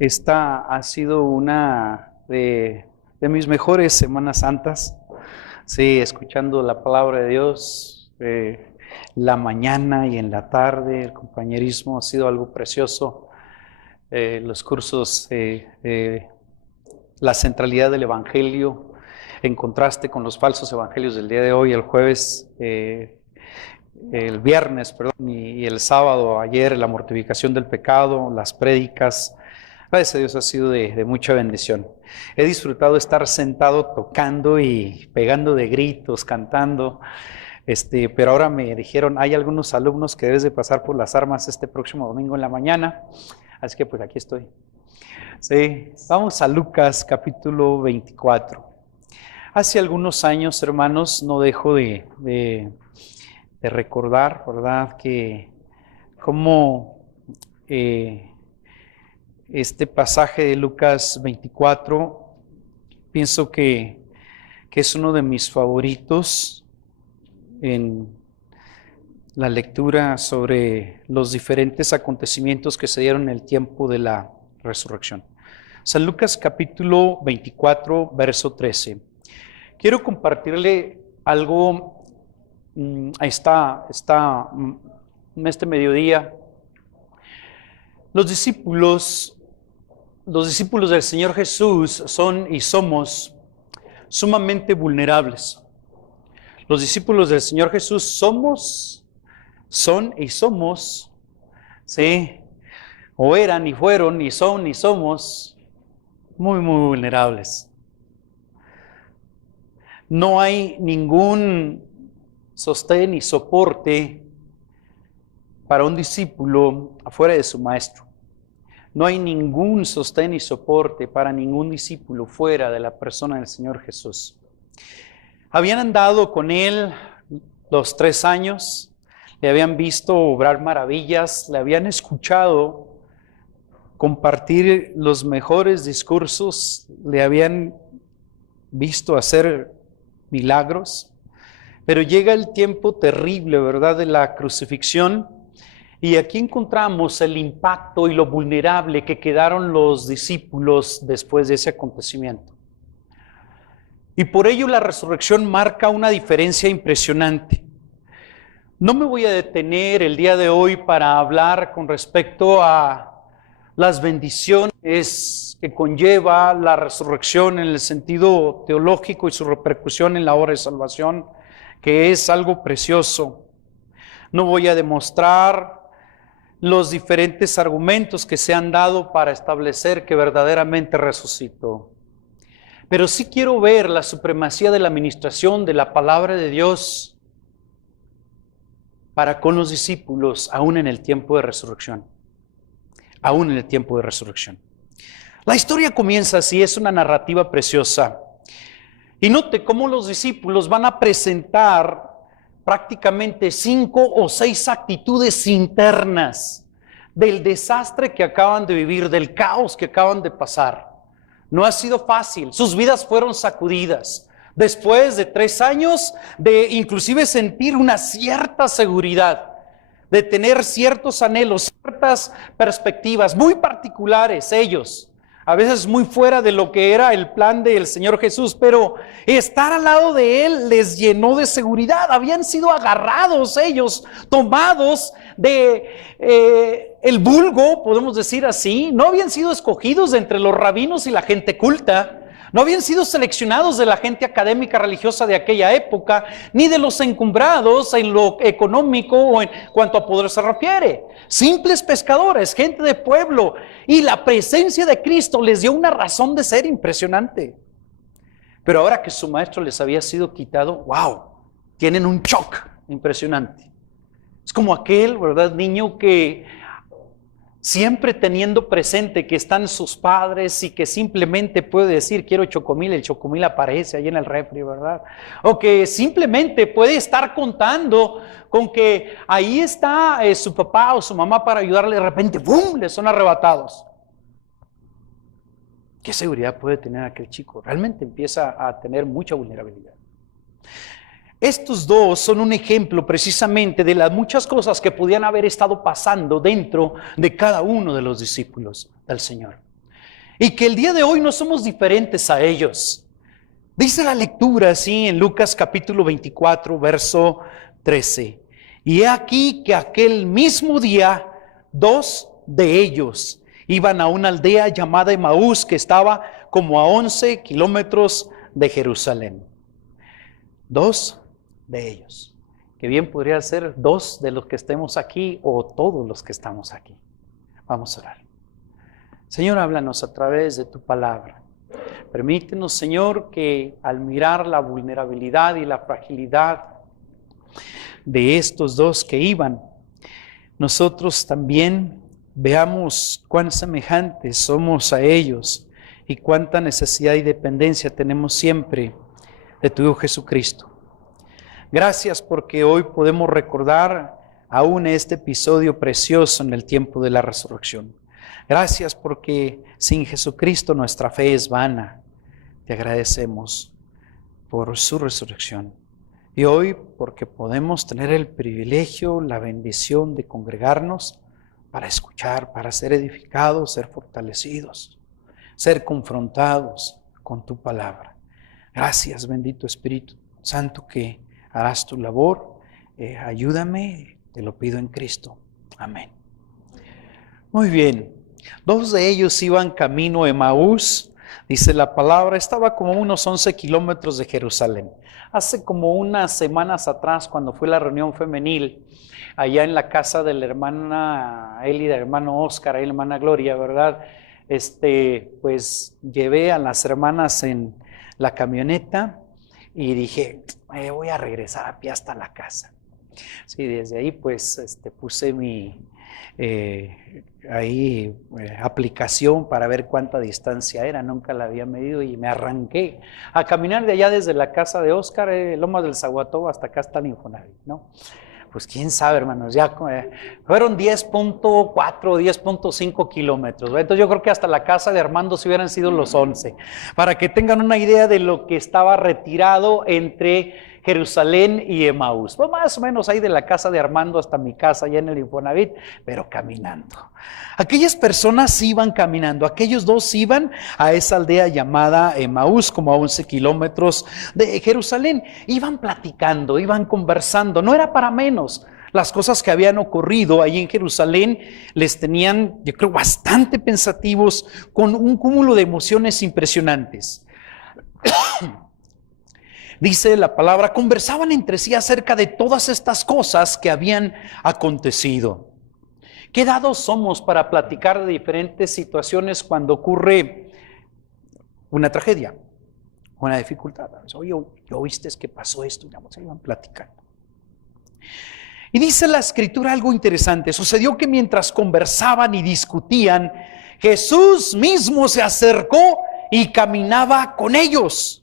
Esta ha sido una de mis mejores Semanas Santas. Sí, escuchando la palabra de Dios, la mañana y en la tarde, el compañerismo ha sido algo precioso. Los cursos, la centralidad del Evangelio, en contraste con los falsos evangelios del día de hoy, el jueves, el viernes, perdón, y el sábado, ayer, la mortificación del pecado, las prédicas. Gracias a Dios ha sido de mucha bendición. He disfrutado estar sentado tocando y pegando de gritos, cantando, pero ahora me dijeron, hay algunos alumnos que debes de pasar por las armas este próximo domingo en la mañana, así que pues aquí estoy. Sí, vamos a Lucas capítulo 24. Hace algunos años, hermanos, no dejo de recordar, ¿verdad?, que cómo este pasaje de Lucas 24, pienso que es uno de mis favoritos en la lectura sobre los diferentes acontecimientos que se dieron en el tiempo de la resurrección. San Lucas capítulo 24, verso 13. Quiero compartirle algo este mediodía. Los discípulos del Señor Jesús son y somos sumamente vulnerables. Los discípulos del Señor Jesús son y somos, ¿sí? O eran y fueron y son y somos muy, muy vulnerables. No hay ningún sostén y soporte para un discípulo afuera de su maestro. No hay ningún sostén y soporte para ningún discípulo fuera de la persona del Señor Jesús. Habían andado con Él los 3 años, le habían visto obrar maravillas, le habían escuchado compartir los mejores discursos, le habían visto hacer milagros, pero llega el tiempo terrible, ¿verdad?, de la crucifixión. Y aquí encontramos el impacto y lo vulnerable que quedaron los discípulos después de ese acontecimiento. Y por ello la resurrección marca una diferencia impresionante. No me voy a detener el día de hoy para hablar con respecto a las bendiciones que conlleva la resurrección en el sentido teológico y su repercusión en la obra de salvación, que es algo precioso. No voy a demostrar los diferentes argumentos que se han dado para establecer que verdaderamente resucitó. Pero sí quiero ver la supremacía de la administración de la palabra de Dios para con los discípulos, aún en el tiempo de resurrección. Aún en el tiempo de resurrección. La historia comienza así, es una narrativa preciosa. Y note cómo los discípulos van a presentar prácticamente 5 o 6 actitudes internas del desastre que acaban de vivir, del caos que acaban de pasar. No ha sido fácil, sus vidas fueron sacudidas. Después de 3 años de inclusive sentir una cierta seguridad, de tener ciertos anhelos, ciertas perspectivas muy particulares ellos, a veces muy fuera de lo que era el plan del Señor Jesús, pero estar al lado de Él les llenó de seguridad. Habían sido agarrados ellos, tomados de el vulgo, podemos decir así. No habían sido escogidos de entre los rabinos y la gente culta. No habían sido seleccionados de la gente académica religiosa de aquella época, ni de los encumbrados en lo económico o en cuanto a poder se refiere. Simples pescadores, gente de pueblo, y la presencia de Cristo les dio una razón de ser impresionante. Pero ahora que su maestro les había sido quitado, wow, tienen un shock impresionante. Es como aquel, ¿verdad?, niño que siempre teniendo presente que están sus padres y que simplemente puede decir quiero chocomil, el chocomil aparece ahí en el refri, ¿verdad? O que simplemente puede estar contando con que ahí está su papá o su mamá para ayudarle, de repente ¡bum!, le son arrebatados. ¿Qué seguridad puede tener aquel chico? Realmente empieza a tener mucha vulnerabilidad. Estos dos son un ejemplo precisamente de las muchas cosas que podían haber estado pasando dentro de cada uno de los discípulos del Señor. y que el día de hoy no somos diferentes a ellos. Dice la lectura así en Lucas capítulo 24, verso 13. Y he aquí que aquel mismo día, 2 de ellos iban a una aldea llamada Emaús, que estaba como a 11 kilómetros de Jerusalén. 2 de ellos, que bien podría ser 2 de los que estemos aquí o todos los que estamos aquí. Vamos a orar. Señor, háblanos a través de tu palabra. Permítenos, Señor, que al mirar la vulnerabilidad y la fragilidad de estos 2 que iban, nosotros también veamos cuán semejantes somos a ellos y cuánta necesidad y dependencia tenemos siempre de tu Hijo Jesucristo. Gracias porque hoy podemos recordar aún este episodio precioso en el tiempo de la resurrección. Gracias porque sin Jesucristo nuestra fe es vana. Te agradecemos por su resurrección. Y hoy porque podemos tener el privilegio, la bendición de congregarnos para escuchar, para ser edificados, ser fortalecidos, ser confrontados con tu palabra. Gracias, bendito Espíritu Santo, que harás tu labor. Ayúdame, te lo pido en Cristo. Amén. Muy bien. 2 de ellos iban camino a Emaús. Dice la palabra, estaba como unos 11 kilómetros de Jerusalén. Hace como unas semanas atrás, cuando fue la reunión femenil, allá en la casa de la hermana Eli, del hermano Oscar, y la hermana Gloria, ¿verdad? Pues llevé a las hermanas en la camioneta y dije, voy a regresar a pie hasta la casa. Sí, desde ahí pues puse mi aplicación para ver cuánta distancia era, nunca la había medido y me arranqué a caminar de allá desde la casa de Oscar, Lomas del Zaguatobo hasta acá hasta el Infonavit, ¿no? Pues quién sabe, hermanos, ya fueron 10.4, 10.5 kilómetros, ¿verdad? Entonces yo creo que hasta la casa de Armando si hubieran sido los 11, para que tengan una idea de lo que estaba retirado entre Jerusalén y Emaús. Pues más o menos ahí de la casa de Armando hasta mi casa, allá en el Infonavit, pero caminando. Aquellas personas iban caminando, aquellos 2 iban a esa aldea llamada Emaús, como a 11 kilómetros de Jerusalén. Iban platicando, iban conversando, no era para menos. Las cosas que habían ocurrido allí en Jerusalén les tenían, yo creo, bastante pensativos, con un cúmulo de emociones impresionantes. Dice la palabra, conversaban entre sí acerca de todas estas cosas que habían acontecido. ¿Qué dados somos para platicar de diferentes situaciones cuando ocurre una tragedia, una dificultad? Oye, ¿ya oíste que pasó esto? Se iban platicando. Y dice la Escritura algo interesante. Sucedió que mientras conversaban y discutían, Jesús mismo se acercó y caminaba con ellos.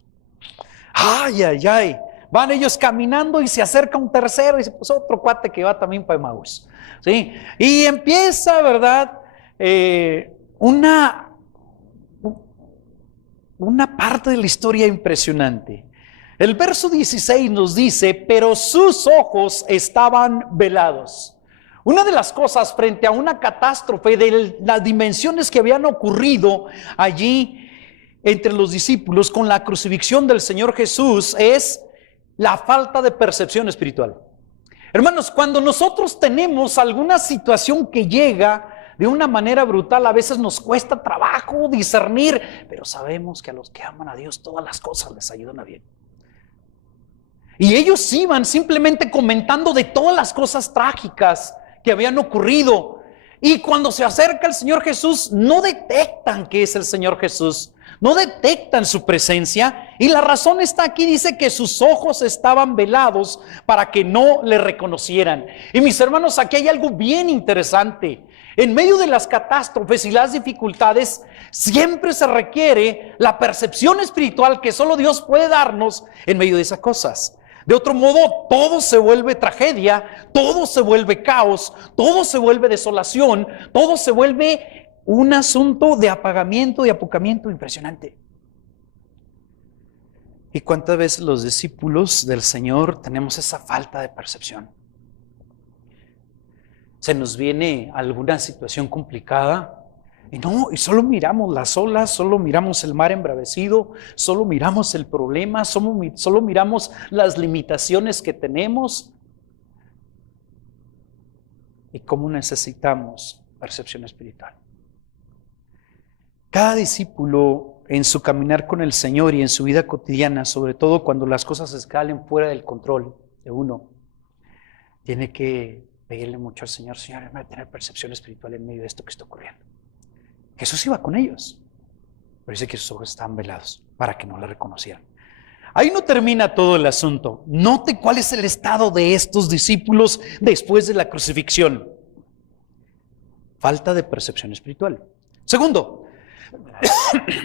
Ay, ay, ay. Van ellos caminando y se acerca un tercero y dice, pues otro cuate que va también para Emaús. ¿Sí? Y empieza, ¿verdad? Una parte de la historia impresionante. El verso 16 nos dice, pero sus ojos estaban velados. Una de las cosas frente a una catástrofe de las dimensiones que habían ocurrido allí entre los discípulos con la crucifixión del Señor Jesús es la falta de percepción espiritual. Hermanos, cuando nosotros tenemos alguna situación que llega de una manera brutal, a veces nos cuesta trabajo discernir, pero sabemos que a los que aman a Dios todas las cosas les ayudan a bien. Y ellos iban simplemente comentando de todas las cosas trágicas que habían ocurrido. Y cuando se acerca el Señor Jesús, no detectan que es el Señor Jesús. No detectan su presencia y la razón está aquí, dice que sus ojos estaban velados para que no le reconocieran. Y mis hermanos, aquí hay algo bien interesante. En medio de las catástrofes y las dificultades, siempre se requiere la percepción espiritual que solo Dios puede darnos en medio de esas cosas. De otro modo, todo se vuelve tragedia, todo se vuelve caos, todo se vuelve desolación, todo se vuelve un asunto de apagamiento y apocamiento impresionante. ¿Y cuántas veces los discípulos del Señor tenemos esa falta de percepción? Se nos viene alguna situación complicada Y no, y solo miramos las olas, solo miramos el mar embravecido, solo miramos el problema, solo miramos las limitaciones que tenemos. Y cómo necesitamos percepción espiritual. Cada discípulo en su caminar con el Señor y en su vida cotidiana, sobre todo cuando las cosas escalen fuera del control de uno, tiene que pedirle mucho al Señor: Señor, déjame tener percepción espiritual en medio de esto que está ocurriendo. Jesús iba con ellos, pero dice que sus ojos estaban velados para que no le reconocieran. Ahí no termina todo el asunto. Note cuál es el estado de estos discípulos después de la crucifixión. Falta de percepción espiritual. Segundo,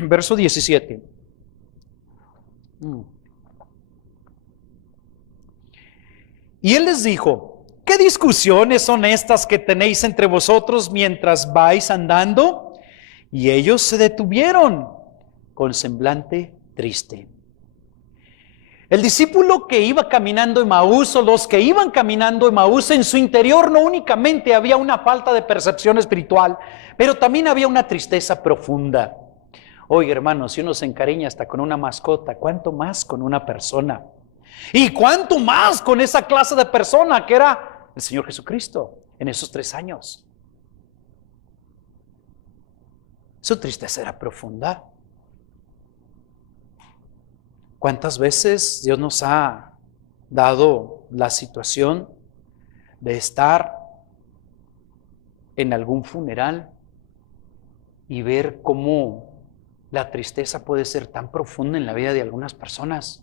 verso 17. Y él les dijo: ¿qué discusiones son estas que tenéis entre vosotros mientras vais andando? Y ellos se detuvieron con semblante triste. El discípulo que iba caminando Emaús, o los que iban caminando Emaús, en su interior no únicamente había una falta de percepción espiritual, pero también había una tristeza profunda. Oye, hermanos, si uno se encariña hasta con una mascota, ¿cuánto más con una persona? ¿Y cuánto más con esa clase de persona que era el Señor Jesucristo en esos 3 años? Su tristeza era profunda. ¿Cuántas veces Dios nos ha dado la situación de estar en algún funeral y ver cómo la tristeza puede ser tan profunda en la vida de algunas personas?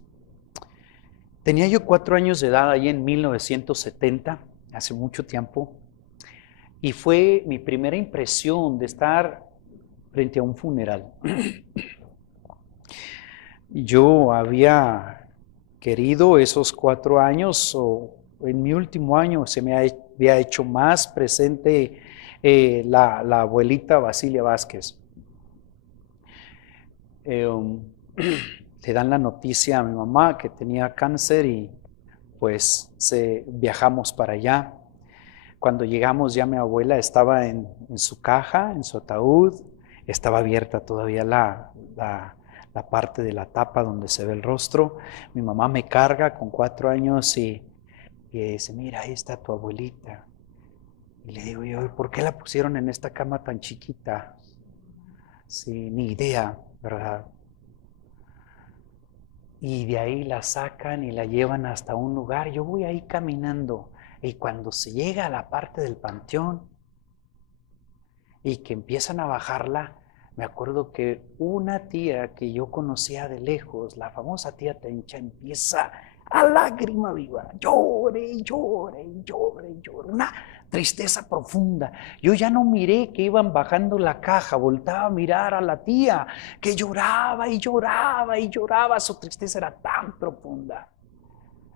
Tenía yo 4 años de edad ahí en 1970, hace mucho tiempo, y fue mi primera impresión de estar frente a un funeral. Yo había querido esos 4 años, o en mi último año se me había hecho más presente la abuelita Basilia Vázquez. Le dan la noticia a mi mamá que tenía cáncer y pues viajamos para allá. Cuando llegamos ya mi abuela estaba en su caja, en su ataúd, estaba abierta todavía la parte de la tapa donde se ve el rostro. Mi mamá me carga con 4 años y dice: mira, ahí está tu abuelita. Y le digo yo: ¿por qué la pusieron en esta cama tan chiquita? Sí, ni idea, ¿verdad? Y de ahí la sacan y la llevan hasta un lugar. Yo voy ahí caminando, y cuando se llega a la parte del panteón y que empiezan a bajarla, me acuerdo que una tía que yo conocía de lejos, la famosa tía Tencha, empieza a lágrima viva, llore, llore, llore, llore, una tristeza profunda. Yo ya no miré que iban bajando la caja, voltaba a mirar a la tía que lloraba y lloraba y lloraba. Su tristeza era tan profunda.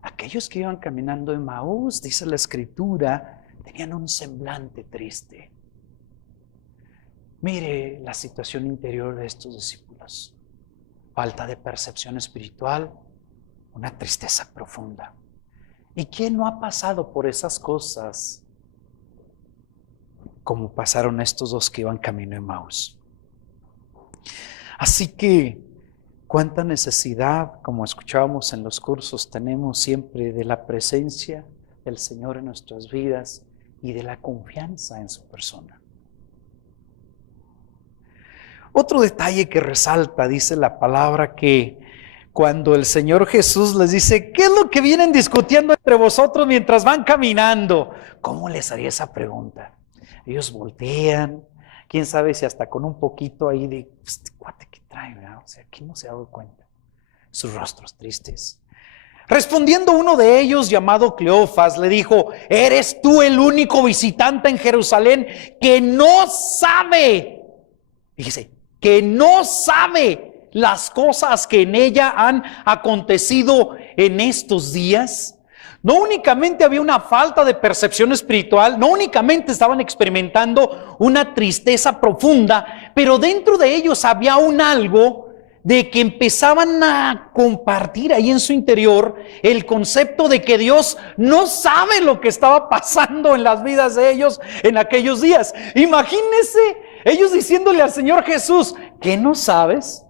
Aquellos que iban caminando en Emaús, dice la Escritura, tenían un semblante triste. Mire la situación interior de estos discípulos: falta de percepción espiritual, una tristeza profunda. ¿Y quién no ha pasado por esas cosas como pasaron estos 2 que iban camino a Emaús? Así que cuánta necesidad, como escuchábamos en los cursos, tenemos siempre de la presencia del Señor en nuestras vidas y de la confianza en su persona. Otro detalle que resalta, dice la palabra, que cuando el Señor Jesús les dice: ¿qué es lo que vienen discutiendo entre vosotros mientras van caminando? ¿Cómo les haría esa pregunta? Ellos voltean, quién sabe si hasta con un poquito ahí de este cuate que trae, ¿verdad? O sea, ¿quién no se ha dado cuenta? Sus rostros tristes. Respondiendo uno de ellos, llamado Cleofas, le dijo: ¿eres tú el único visitante en Jerusalén que no sabe? Fíjese, que no sabe las cosas que en ella han acontecido en estos días. No únicamente había una falta de percepción espiritual, no únicamente estaban experimentando una tristeza profunda, pero dentro de ellos había un algo de que empezaban a compartir ahí en su interior el concepto de que Dios no sabe lo que estaba pasando en las vidas de ellos en aquellos días. Imagínense Ellos diciéndole al Señor Jesús, ¿qué no sabes?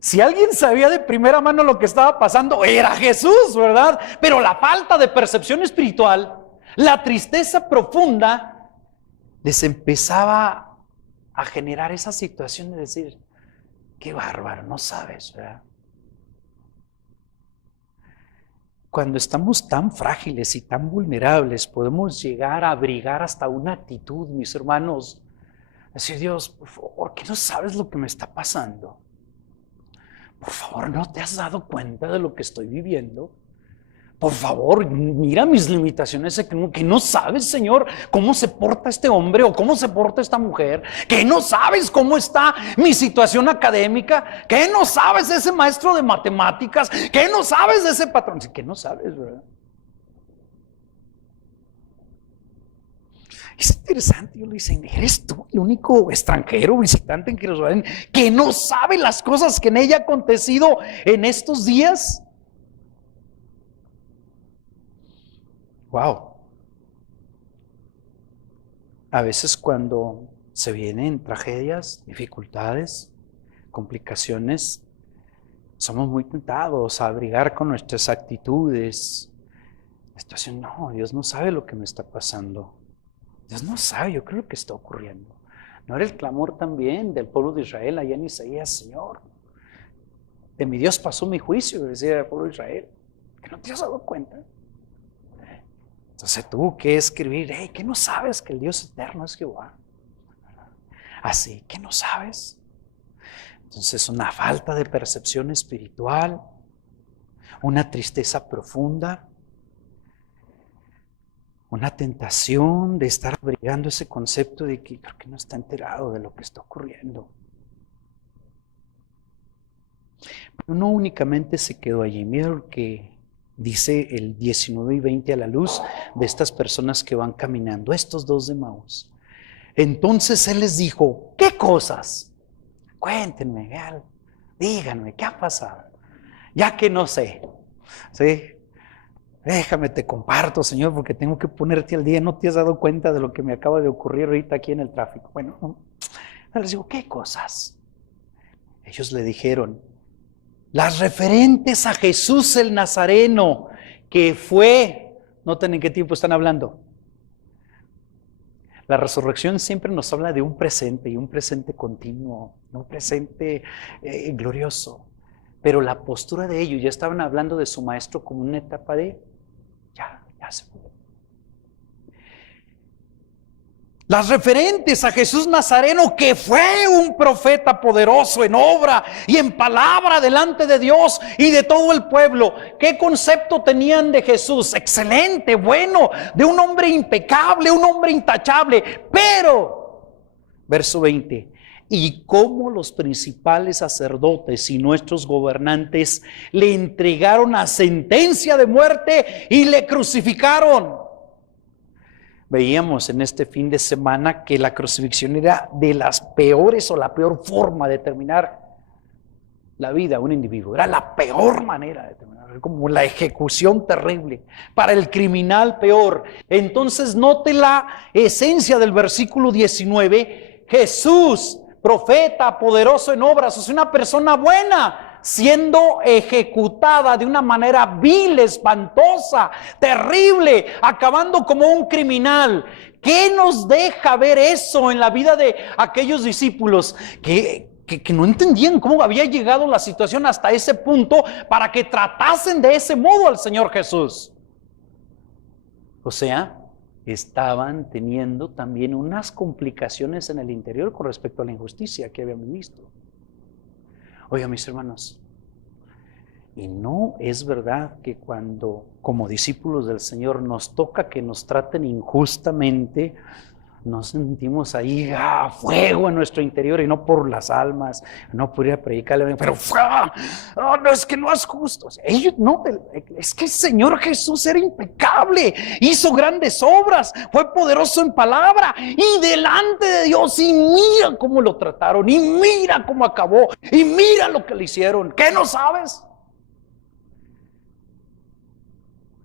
Si alguien sabía de primera mano lo que estaba pasando, era Jesús, ¿verdad? Pero la falta de percepción espiritual, la tristeza profunda, les empezaba a generar esa situación de decir, qué bárbaro, no sabes, ¿verdad? Cuando estamos tan frágiles y tan vulnerables, podemos llegar a abrigar hasta una actitud, mis hermanos. Decir, Dios, por favor, ¿qué no sabes lo que me está pasando? Por favor, ¿no te has dado cuenta de lo que estoy viviendo? Por favor, mira mis limitaciones, que no sabes, Señor, cómo se porta este hombre o cómo se porta esta mujer, que no sabes cómo está mi situación académica, que no sabes de ese maestro de matemáticas, que no sabes de ese patrón, que no sabes, ¿verdad? Es interesante, yo le dicen, ¿eres tú el único extranjero visitante en Jerusalén que no sabe las cosas que en ella ha acontecido en estos días? Wow. A veces cuando se vienen tragedias, dificultades, complicaciones, somos muy tentados a abrigar con nuestras actitudes. La situación, no, Dios no sabe lo que me está pasando. Dios no sabe, yo creo que está ocurriendo. ¿No era el clamor también del pueblo de Israel allá en Isaías? Señor, de mi Dios pasó mi juicio, decía el pueblo de Israel. ¿Que no te has dado cuenta? Entonces tuvo que escribir, hey, ¿qué no sabes que el Dios eterno es Jehová? Así, ¿qué no sabes? Entonces una falta de percepción espiritual, una tristeza profunda, una tentación de estar abrigando ese concepto de que creo que no está enterado de lo que está ocurriendo. Pero no únicamente se quedó allí. Mira lo que dice el 19 y 20 a la luz de estas personas que van caminando, estos dos de Maús. Entonces él les dijo, ¿qué cosas? Cuéntenme, díganme, ¿qué ha pasado? Ya que no sé, ¿sí? Déjame, te comparto, Señor, porque tengo que ponerte al día. ¿No te has dado cuenta de lo que me acaba de ocurrir ahorita aquí en el tráfico? Bueno, les digo, ¿qué cosas? Ellos le dijeron, las referentes a Jesús el Nazareno, que fue, noten en qué tiempo están hablando. La resurrección siempre nos habla de un presente y un presente continuo, un presente glorioso. Pero la postura de ellos, ya estaban hablando de su maestro como una etapa de, ya se fue. Las referentes a Jesús Nazareno, que fue un profeta poderoso en obra y en palabra delante de Dios y de todo el pueblo. ¿Qué concepto tenían de Jesús? Excelente, bueno, de un hombre impecable, un hombre intachable. Pero, verso 20, y cómo los principales sacerdotes y nuestros gobernantes le entregaron a sentencia de muerte y le crucificaron. Veíamos en este fin de semana que la crucifixión era de las peores o la peor forma de terminar la vida de un individuo. Era la peor manera de terminar, como la ejecución terrible, para el criminal peor. Entonces note la esencia del versículo 19, Jesús, profeta, poderoso en obras, es una persona buena, siendo ejecutada de una manera vil, espantosa, terrible, acabando como un criminal. ¿Qué nos deja ver eso en la vida de aquellos discípulos que no entendían cómo había llegado la situación hasta ese punto para que tratasen de ese modo al Señor Jesús? O sea, estaban teniendo también unas complicaciones en el interior con respecto a la injusticia que habíamos visto. Oiga, mis hermanos, y no es verdad que cuando como discípulos del Señor nos toca que nos traten injustamente, nos sentimos ahí a fuego en nuestro interior, y no por las almas, no por ir a predicarle, pero no, es que no es justo. Ellos no, es que el Señor Jesús era impecable, hizo grandes obras, fue poderoso en palabra y delante de Dios, y mira cómo lo trataron, y mira cómo acabó, y mira lo que le hicieron. ¿Qué no sabes?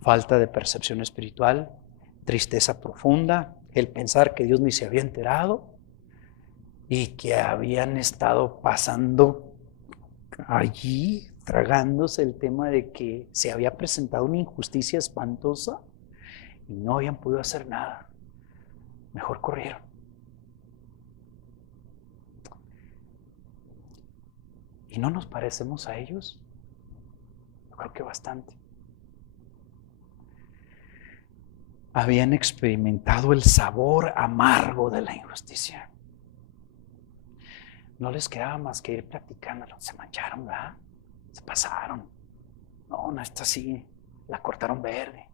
Falta de percepción espiritual, tristeza profunda, el pensar que Dios ni se había enterado. y que habían estado pasando allí, tragándose el tema de que se había presentado una injusticia espantosa y no habían podido hacer nada. Mejor corrieron. ¿Y no nos parecemos a ellos? Yo creo que bastante. Habían experimentado el sabor amargo de la injusticia. No les quedaba más que ir practicándolo. Se mancharon, ¿verdad? Se pasaron. No, esta sí, la cortaron verde.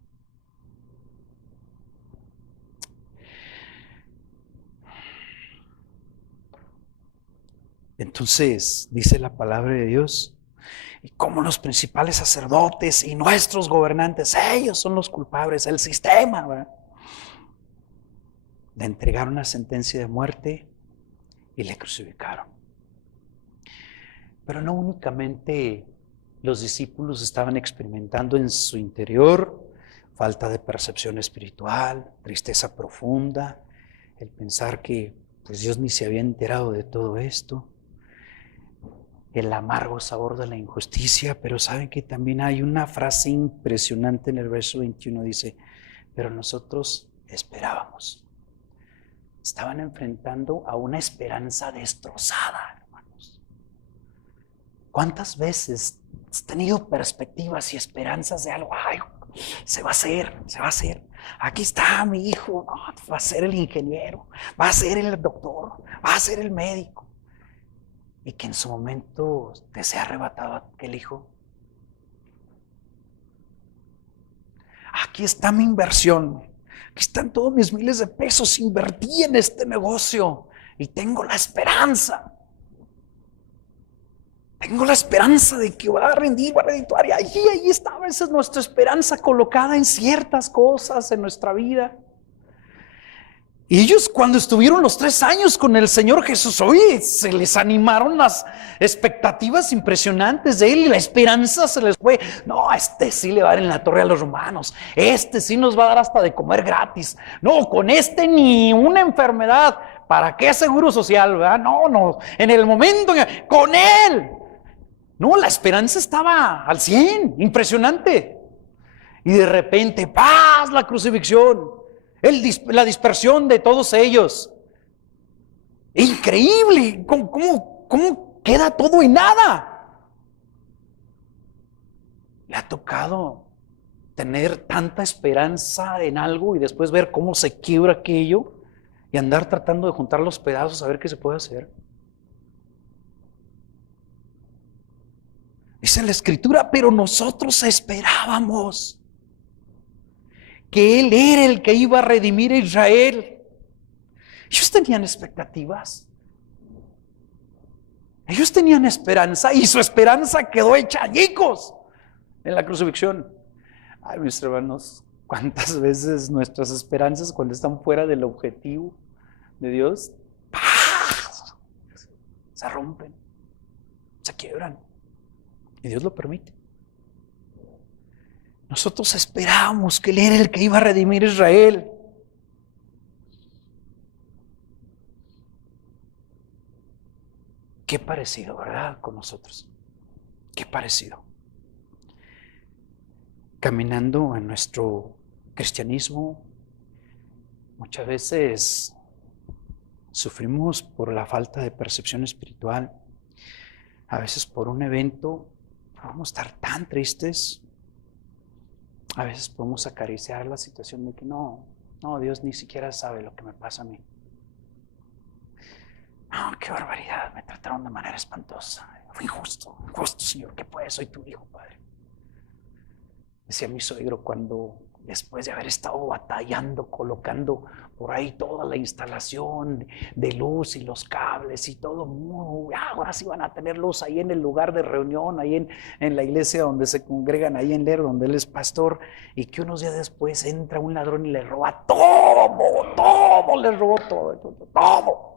Entonces, dice la palabra de Dios, y como los principales sacerdotes y nuestros gobernantes, ellos son los culpables, el sistema, ¿verdad? Le entregaron una sentencia de muerte y le crucificaron. Pero no únicamente los discípulos estaban experimentando en su interior falta de percepción espiritual, tristeza profunda, el pensar que pues Dios ni se había enterado de todo esto, el amargo sabor de la injusticia, pero saben que también hay una frase impresionante en el verso 21, dice, pero nosotros esperábamos. Estaban enfrentando a una esperanza destrozada, hermanos. ¿Cuántas veces has tenido perspectivas y esperanzas de algo? Ay, se va a hacer, se va a hacer. Aquí está mi hijo, va a ser el ingeniero, va a ser el doctor, va a ser el médico. Y que en su momento te sea arrebatado aquel hijo. Aquí está mi inversión. Aquí están todos mis miles de pesos. Invertí en este negocio y tengo la esperanza. Tengo la esperanza de que va a rendir, va a redituar. Y ahí está a veces nuestra esperanza colocada en ciertas cosas en nuestra vida. Y ellos cuando estuvieron los 3 años con el Señor Jesús, oye, se les animaron las expectativas impresionantes de Él y la esperanza se les fue. No, este sí le va a dar en la torre a los romanos. Este sí nos va a dar hasta de comer gratis. No, con este ni una enfermedad. ¿Para qué seguro social, verdad? No, en el momento, con Él. No, la esperanza estaba al 100, impresionante. Y de repente, ¡paz! La crucifixión. La dispersión de todos ellos. Increíble. ¿Cómo queda todo en nada? Le ha tocado tener tanta esperanza en algo y después ver cómo se quiebra aquello y andar tratando de juntar los pedazos a ver qué se puede hacer. Dice la Escritura, pero nosotros esperábamos que Él era el que iba a redimir a Israel. Ellos tenían expectativas. Ellos tenían esperanza y su esperanza quedó hecha añicos en la crucifixión. Ay, mis hermanos, cuántas veces nuestras esperanzas cuando están fuera del objetivo de Dios, ¡pah!, se rompen, se quiebran. Y Dios lo permite. Nosotros esperábamos que Él era el que iba a redimir a Israel. Qué parecido, ¿verdad? Con nosotros. Qué parecido. Caminando en nuestro cristianismo, muchas veces sufrimos por la falta de percepción espiritual. A veces por un evento podemos estar tan tristes. A veces podemos acariciar la situación de que no, Dios ni siquiera sabe lo que me pasa a mí. No, qué barbaridad, me trataron de manera espantosa. Fue injusto, Señor, ¿qué puedes? Soy tu hijo, Padre. Decía mi suegro cuando, después de haber estado batallando, colocando por ahí toda la instalación de luz y los cables y todo, ahora sí van a tener luz ahí en el lugar de reunión, ahí en la iglesia donde se congregan, ahí en Ler, donde él es pastor, y que unos días después entra un ladrón y le roba todo, le robó todo.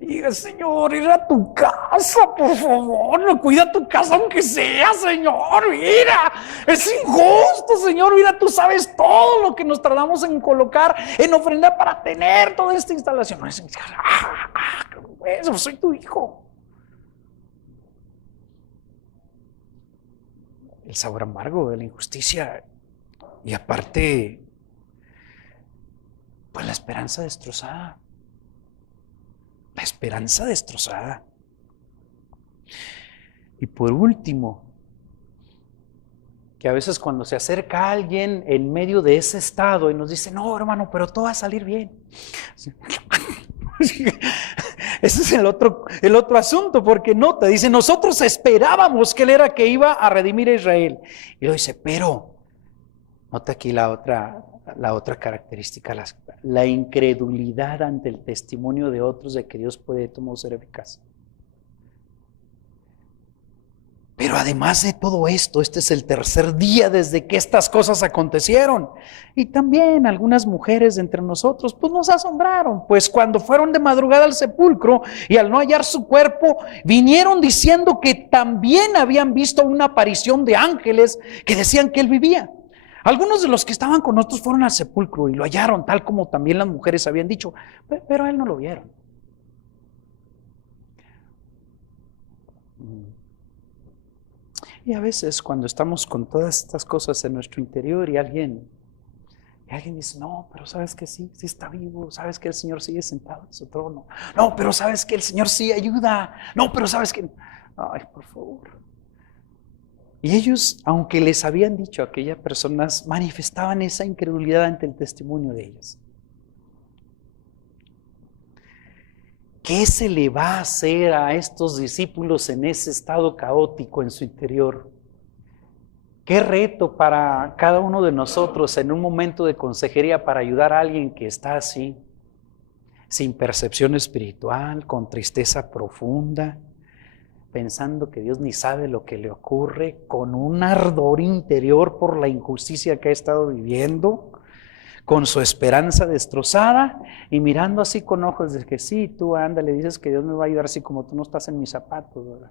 Y diga, Señor, ir a tu casa, por favor, no cuida tu casa aunque sea, Señor, mira, es injusto, Señor, mira, tú sabes todo lo que nos tardamos en colocar, en ofrenda para tener toda esta instalación. eso, soy tu hijo. El sabor amargo de la injusticia y aparte, pues la esperanza destrozada. La esperanza destrozada. Y por último, que a veces cuando se acerca alguien en medio de ese estado y nos dice, no, hermano, pero todo va a salir bien. Ese es el otro asunto, porque no, te dice, nosotros esperábamos que él era que iba a redimir a Israel. Y lo dice, pero, nota aquí la otra característica, la incredulidad ante el testimonio de otros de que Dios puede de todo modo ser eficaz. Pero además de todo esto, este es el tercer día desde que estas cosas acontecieron. Y también algunas mujeres de entre nosotros, pues nos asombraron, pues cuando fueron de madrugada al sepulcro y al no hallar su cuerpo, vinieron diciendo que también habían visto una aparición de ángeles que decían que él vivía. Algunos de los que estaban con nosotros fueron al sepulcro y lo hallaron, tal como también las mujeres habían dicho, pero a él no lo vieron. Y a veces cuando estamos con todas estas cosas en nuestro interior y alguien dice, no, pero sabes que sí está vivo, sabes que el Señor sigue sentado en su trono, no, pero sabes que el Señor sí ayuda, no, pero sabes que, ay, por favor. Y ellos, aunque les habían dicho a aquellas personas, manifestaban esa incredulidad ante el testimonio de ellas. ¿Qué se le va a hacer a estos discípulos en ese estado caótico en su interior? Qué reto para cada uno de nosotros en un momento de consejería para ayudar a alguien que está así, sin percepción espiritual, con tristeza profunda, pensando que Dios ni sabe lo que le ocurre, con un ardor interior por la injusticia que ha estado viviendo, con su esperanza destrozada y mirando así con ojos de que sí, tú anda, le dices que Dios me va a ayudar así como tú no estás en mis zapatos, ¿verdad?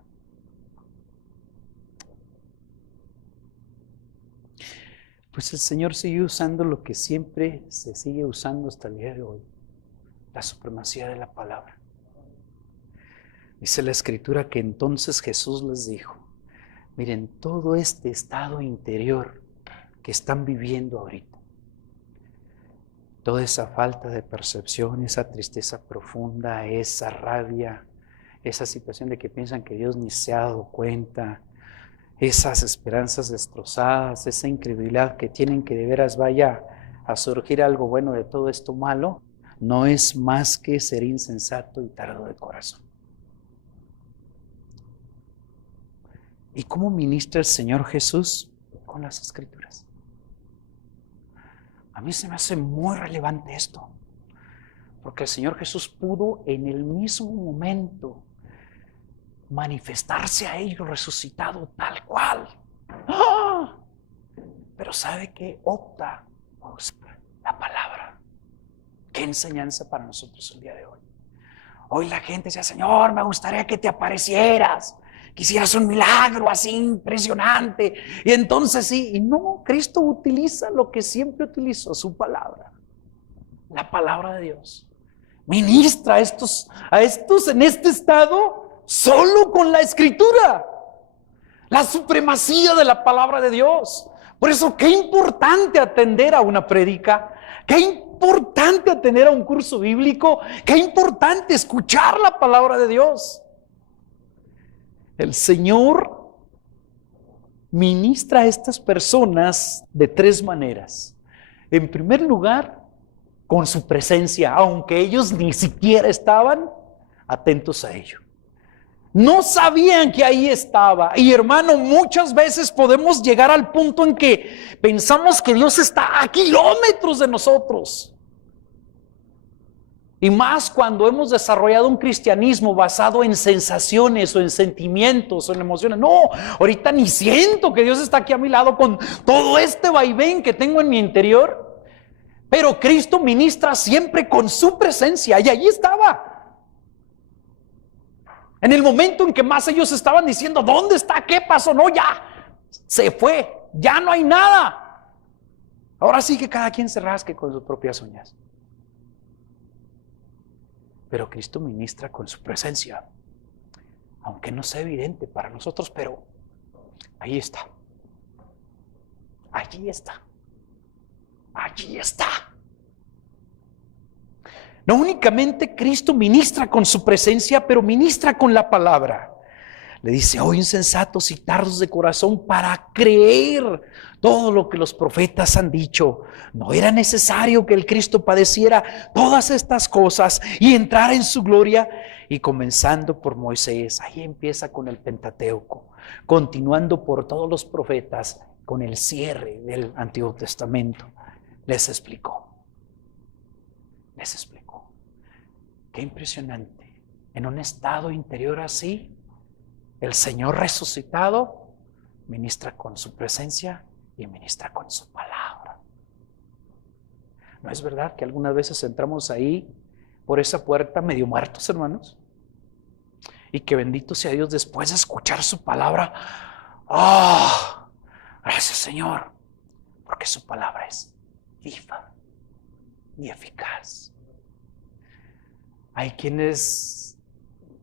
Pues el Señor sigue usando lo que siempre se sigue usando hasta el día de hoy, la supremacía de la palabra. Dice la Escritura que entonces Jesús les dijo, miren, todo este estado interior que están viviendo ahorita, toda esa falta de percepción, esa tristeza profunda, esa rabia, esa situación de que piensan que Dios ni se ha dado cuenta, esas esperanzas destrozadas, esa incredulidad que tienen que de veras vaya a surgir algo bueno de todo esto malo, no es más que ser insensato y tardo de corazón. ¿Y cómo ministra el Señor Jesús? Con las Escrituras. A mí se me hace muy relevante esto, porque el Señor Jesús pudo en el mismo momento manifestarse a ellos resucitado tal cual. ¡Ah! Pero ¿sabe qué? Opta por la palabra. ¿Qué enseñanza para nosotros el día de hoy? Hoy la gente dice, Señor, me gustaría que te aparecieras, quisieras un milagro así impresionante. Y entonces sí, y no, Cristo utiliza lo que siempre utilizó, su palabra, la palabra de Dios. Ministra a estos en este estado solo con la Escritura, la supremacía de la palabra de Dios. Por eso qué importante atender a una prédica, qué importante atender a un curso bíblico, qué importante escuchar la palabra de Dios. El Señor ministra a estas personas de tres maneras. En primer lugar, con su presencia, aunque ellos ni siquiera estaban atentos a ello. No sabían que ahí estaba. Y hermano, muchas veces podemos llegar al punto en que pensamos que Dios está a kilómetros de nosotros. Y más cuando hemos desarrollado un cristianismo basado en sensaciones o en sentimientos o en emociones. No, ahorita ni siento que Dios está aquí a mi lado con todo este vaivén que tengo en mi interior. Pero Cristo ministra siempre con su presencia y allí estaba. En el momento en que más ellos estaban diciendo, ¿dónde está? ¿Qué pasó? No, ya se fue, ya no hay nada. Ahora sí que cada quien se rasque con sus propias uñas. pero Cristo ministra con su presencia, aunque no sea evidente para nosotros, pero ahí está. Allí está. Allí está. No únicamente Cristo ministra con su presencia, pero ministra con la palabra. Le dice: oh insensatos y tardos de corazón para creer todo lo que los profetas han dicho. ¿No era necesario que el Cristo padeciera todas estas cosas y entrara en su gloria? Y comenzando por Moisés, ahí empieza con el Pentateuco, continuando por todos los profetas, con el cierre del Antiguo Testamento. Les explicó. Qué impresionante. En un estado interior así, el Señor resucitado ministra con su presencia y ministra con su palabra. ¿No es verdad que algunas veces entramos ahí por esa puerta medio muertos, hermanos? Y que bendito sea Dios, después de escuchar su palabra, gracias Señor, porque su palabra es viva y eficaz. Hay quienes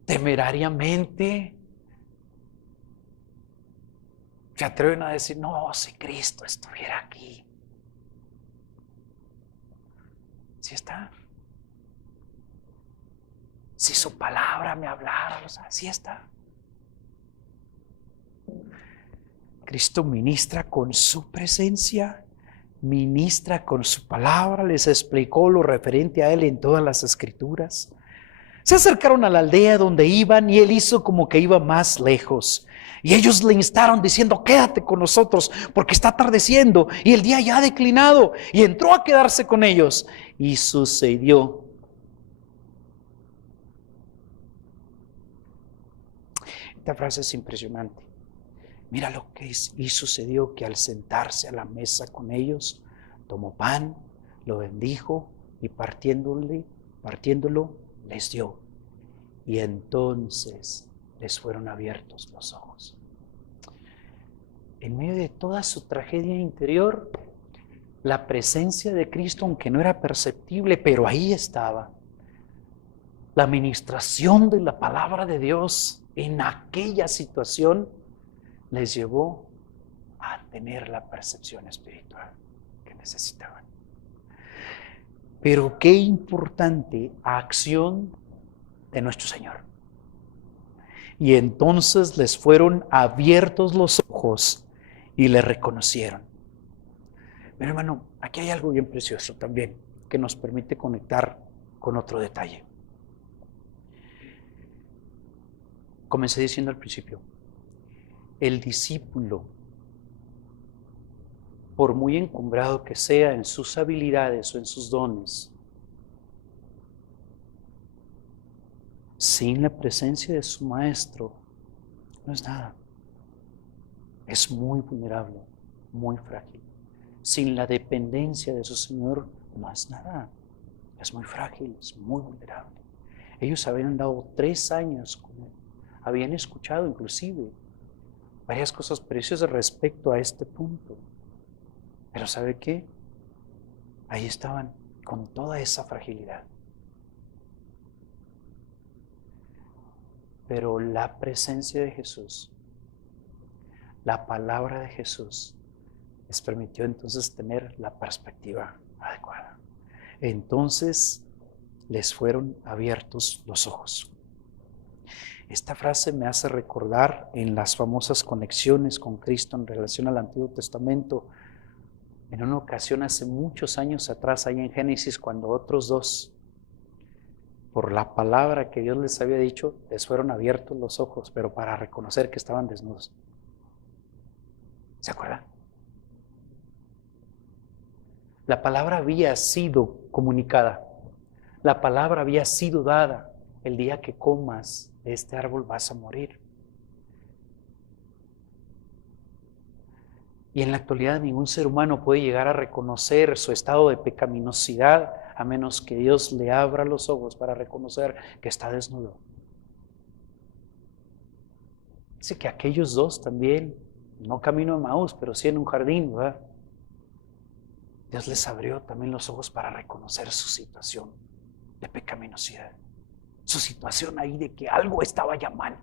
temerariamente se atreven a decir: no, si Cristo estuviera aquí. ¿Sí está? Si su palabra me hablara, ¿sí está? Cristo ministra con su presencia, ministra con su palabra, les explicó lo referente a él en todas las escrituras. Se acercaron a la aldea donde iban y él hizo como que iba más lejos. Y ellos le instaron diciendo: quédate con nosotros porque está atardeciendo y el día ya ha declinado. Y entró a quedarse con ellos. Y sucedió. Esta frase es impresionante. Mira lo que es. Y sucedió que al sentarse a la mesa con ellos, tomó pan, lo bendijo y partiéndolo, les dio. Y entonces les fueron abiertos los ojos. En medio de toda su tragedia interior, la presencia de Cristo, aunque no era perceptible, pero ahí estaba. La ministración de la palabra de Dios en aquella situación les llevó a tener la percepción espiritual que necesitaban. Pero qué importante acción de nuestro Señor. Y entonces les fueron abiertos los ojos y le reconocieron. Pero hermano, aquí hay algo bien precioso también que nos permite conectar con otro detalle. Comencé diciendo al principio, el discípulo, por muy encumbrado que sea en sus habilidades o en sus dones, sin la presencia de su maestro, no es nada. Es muy vulnerable, muy frágil. Sin la dependencia de su Señor, no es nada. Es muy frágil, es muy vulnerable. Ellos habían andado 3 años con él. Habían escuchado inclusive varias cosas preciosas respecto a este punto. Pero ¿sabe qué? Ahí estaban con toda esa fragilidad. Pero la presencia de Jesús, la palabra de Jesús, les permitió entonces tener la perspectiva adecuada. Entonces les fueron abiertos los ojos. Esta frase me hace recordar en las famosas conexiones con Cristo en relación al Antiguo Testamento. En una ocasión hace muchos años atrás, ahí en Génesis, cuando otros 2, por la palabra que Dios les había dicho, les fueron abiertos los ojos, pero para reconocer que estaban desnudos. ¿Se acuerdan? La palabra había sido comunicada. La palabra había sido dada. El día que comas de este árbol vas a morir. Y en la actualidad ningún ser humano puede llegar a reconocer su estado de pecaminosidad a menos que Dios le abra los ojos para reconocer que está desnudo. Dice que aquellos 2 también, no camino a Emaús, pero sí en un jardín, ¿verdad? Dios les abrió también los ojos para reconocer su situación de pecaminosidad. su situación ahí de que algo estaba ya mal.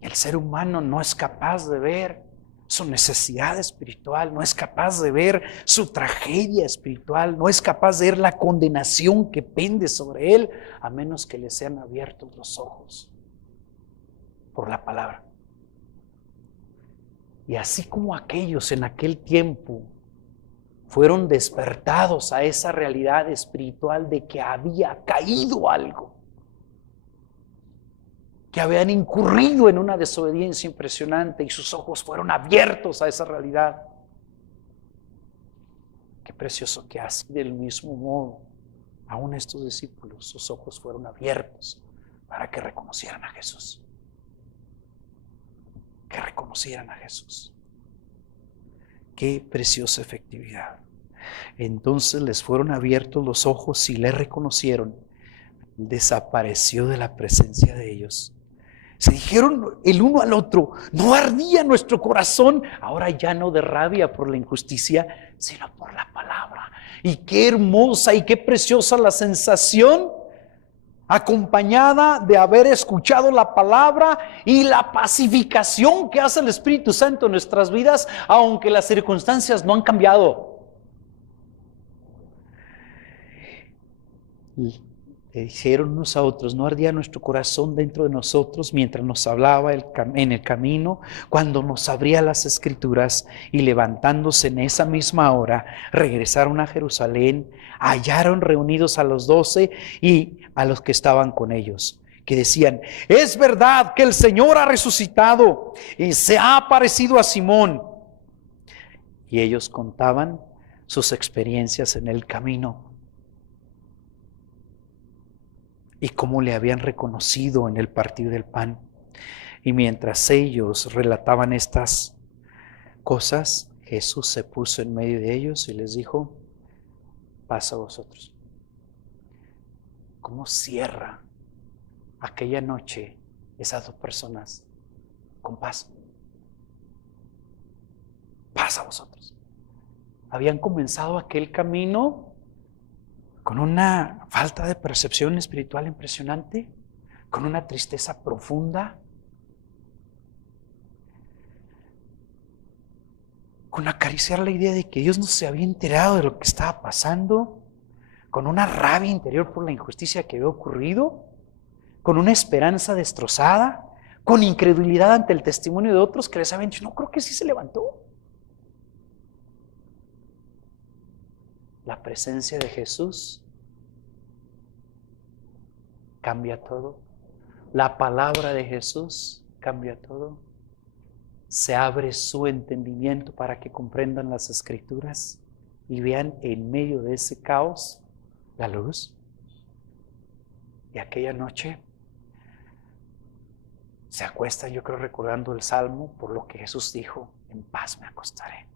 El ser humano no es capaz de ver su necesidad espiritual, no es capaz de ver su tragedia espiritual, no es capaz de ver la condenación que pende sobre él, a menos que le sean abiertos los ojos por la palabra. Y así como aquellos en aquel tiempo fueron despertados a esa realidad espiritual de que había caído algo, que habían incurrido en una desobediencia impresionante y sus ojos fueron abiertos a esa realidad. Qué precioso que así del mismo modo, aún estos discípulos, sus ojos fueron abiertos para que reconocieran a Jesús. Que reconocieran a Jesús. Qué preciosa efectividad. Entonces les fueron abiertos los ojos y le reconocieron. Desapareció de la presencia de ellos. Se dijeron el uno al otro, ¿no ardía nuestro corazón? Ahora ya no de rabia por la injusticia, sino por la palabra. Y qué hermosa y qué preciosa la sensación, acompañada de haber escuchado la palabra y la pacificación que hace el Espíritu Santo en nuestras vidas, aunque las circunstancias no han cambiado. Le dijeron unos a otros, ¿no ardía nuestro corazón dentro de nosotros mientras nos hablaba en el camino, cuando nos abría las Escrituras? Y levantándose en esa misma hora, regresaron a Jerusalén, hallaron reunidos a los 12 y a los que estaban con ellos, que decían, es verdad que el Señor ha resucitado y se ha aparecido a Simón. Y ellos contaban sus experiencias en el camino y cómo le habían reconocido en el partir del pan. Y mientras ellos relataban estas cosas, Jesús se puso en medio de ellos y les dijo, paz a vosotros. ¿Cómo cierra aquella noche esas dos personas con paz? Paz a vosotros. Habían comenzado aquel camino con una falta de percepción espiritual impresionante, con una tristeza profunda, con acariciar la idea de que Dios no se había enterado de lo que estaba pasando, con una rabia interior por la injusticia que había ocurrido, con una esperanza destrozada, con incredulidad ante el testimonio de otros que les habían dicho, no, creo que sí se levantó. La presencia de Jesús cambia todo. La palabra de Jesús cambia todo. Se abre su entendimiento para que comprendan las Escrituras y vean en medio de ese caos la luz. Y aquella noche se acuestan, yo creo, recordando el Salmo, por lo que Jesús dijo, en paz me acostaré.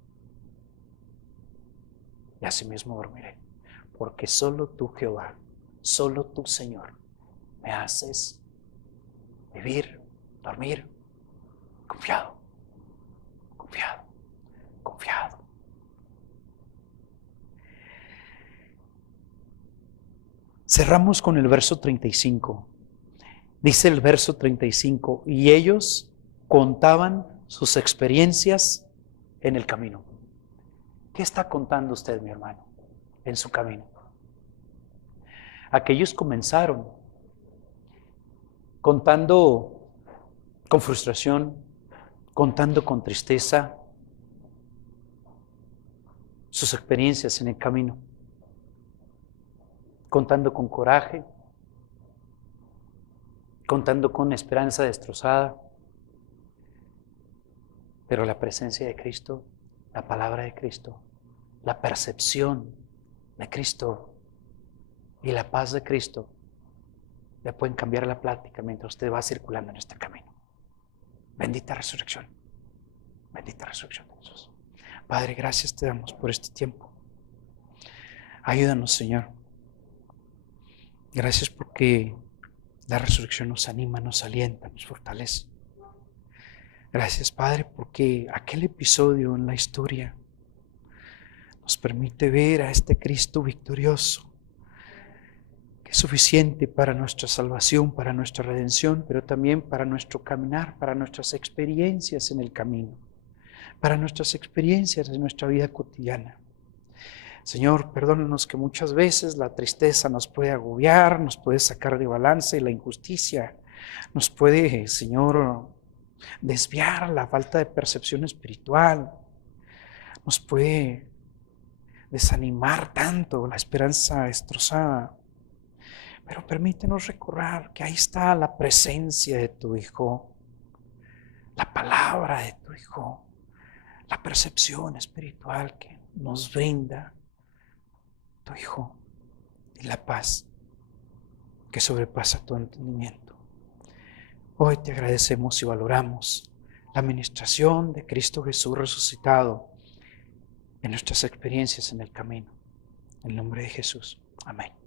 Y asimismo dormiré, porque solo tú, Jehová, solo tú, Señor, me haces vivir, dormir, confiado, confiado, confiado. Cerramos con el verso 35. Dice el verso 35, y ellos contaban sus experiencias en el camino. ¿Qué está contando usted, mi hermano, en su camino? Aquellos comenzaron contando con frustración, contando con tristeza sus experiencias en el camino, contando con coraje, contando con esperanza destrozada, pero la presencia de Cristo, la palabra de Cristo, la percepción de Cristo y la paz de Cristo le pueden cambiar la plática mientras usted va circulando en este camino. Bendita resurrección. Bendita resurrección de Jesús. Padre, gracias te damos por este tiempo. Ayúdanos, Señor. Gracias porque la resurrección nos anima, nos alienta, nos fortalece. Gracias, Padre, porque aquel episodio en la historia nos permite ver a este Cristo victorioso que es suficiente para nuestra salvación, para nuestra redención, pero también para nuestro caminar, para nuestras experiencias en el camino, para nuestras experiencias en nuestra vida cotidiana. Señor, perdónanos que muchas veces la tristeza nos puede agobiar, nos puede sacar de balance, y la injusticia nos puede, Señor, desviar, la falta de percepción espiritual nos puede desanimar tanto, la esperanza destrozada. Pero permítenos recordar que ahí está la presencia de tu Hijo, la palabra de tu Hijo, la percepción espiritual que nos brinda tu Hijo y la paz que sobrepasa tu entendimiento. Hoy te agradecemos y valoramos la administración de Cristo Jesús resucitado en nuestras experiencias en el camino. En el nombre de Jesús. Amén.